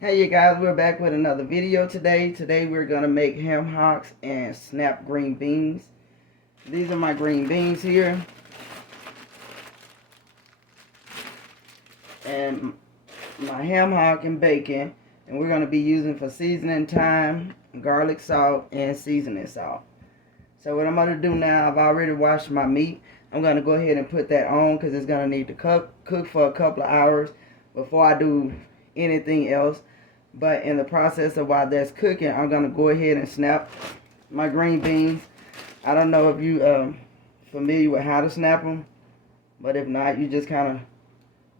Hey you guys, we're back with another video today. Today we're going to make ham hocks and snap green beans. These are my green beans here. And my ham hock and bacon. And we're going to be using for seasoning thyme, garlic salt, and seasoning salt. So what I'm going to do now, I've already washed my meat. I'm going to go ahead and put that on because it's going to need to cook for a couple of hours before I do anything else. But in the process of while that's cooking, I'm going to go ahead and snap my green beans. I don't know if you familiar with how to snap them, but if not, you just kind of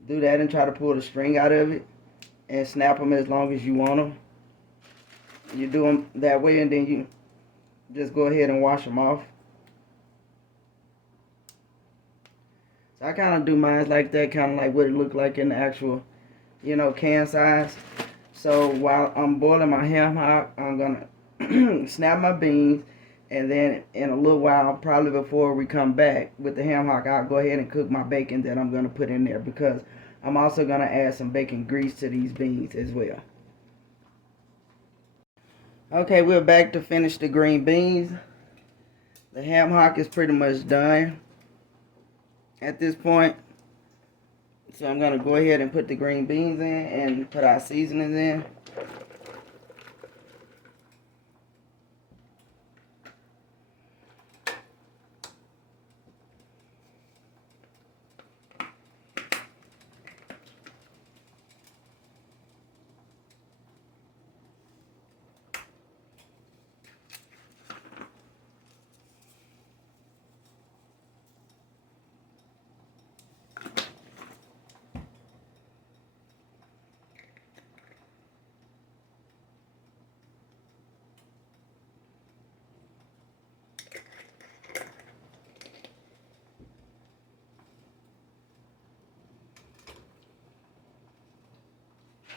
do that and try to pull the string out of it and snap them as long as you want them. You do them that way and then you just go ahead and wash them off. So I kind of do mine like that, kind of like what it looked like in the actual, can size. So while I'm boiling my ham hock, I'm gonna snap my beans, and then in a little while, probably before we come back with the ham hock, I'll go ahead and cook my bacon that I'm gonna put in there because I'm also gonna add some bacon grease to these beans as well. Okay, we're back to finish the green beans. The ham hock is pretty much done at this point. So I'm gonna go ahead and put the green beans in and put our seasonings in.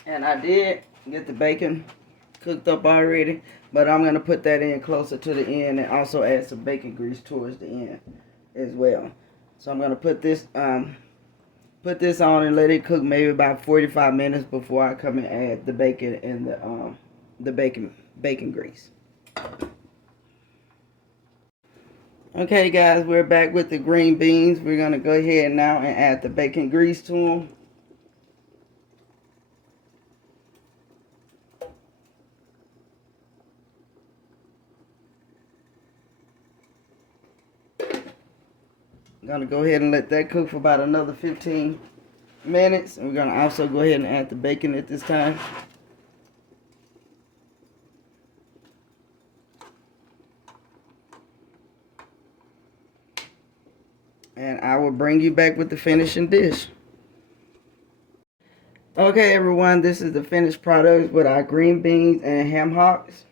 And I did get the bacon cooked up already, but I'm going to put that in closer to the end and also add some bacon grease towards the end as well. So I'm going to put this on and let it cook maybe about 45 minutes before I come and add the bacon and the bacon grease. Okay guys, we're back with the green beans. We're going to go ahead now and add the bacon grease to them. I'm going to go ahead and let that cook for about another 15 minutes. And we're going to also go ahead and add the bacon at this time. And I will bring you back with the finishing dish. Okay everyone, this is the finished product with our green beans and ham hocks.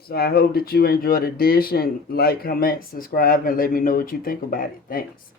So I hope that you enjoy the dish and like, comment, subscribe, and let me know what you think about it. Thanks.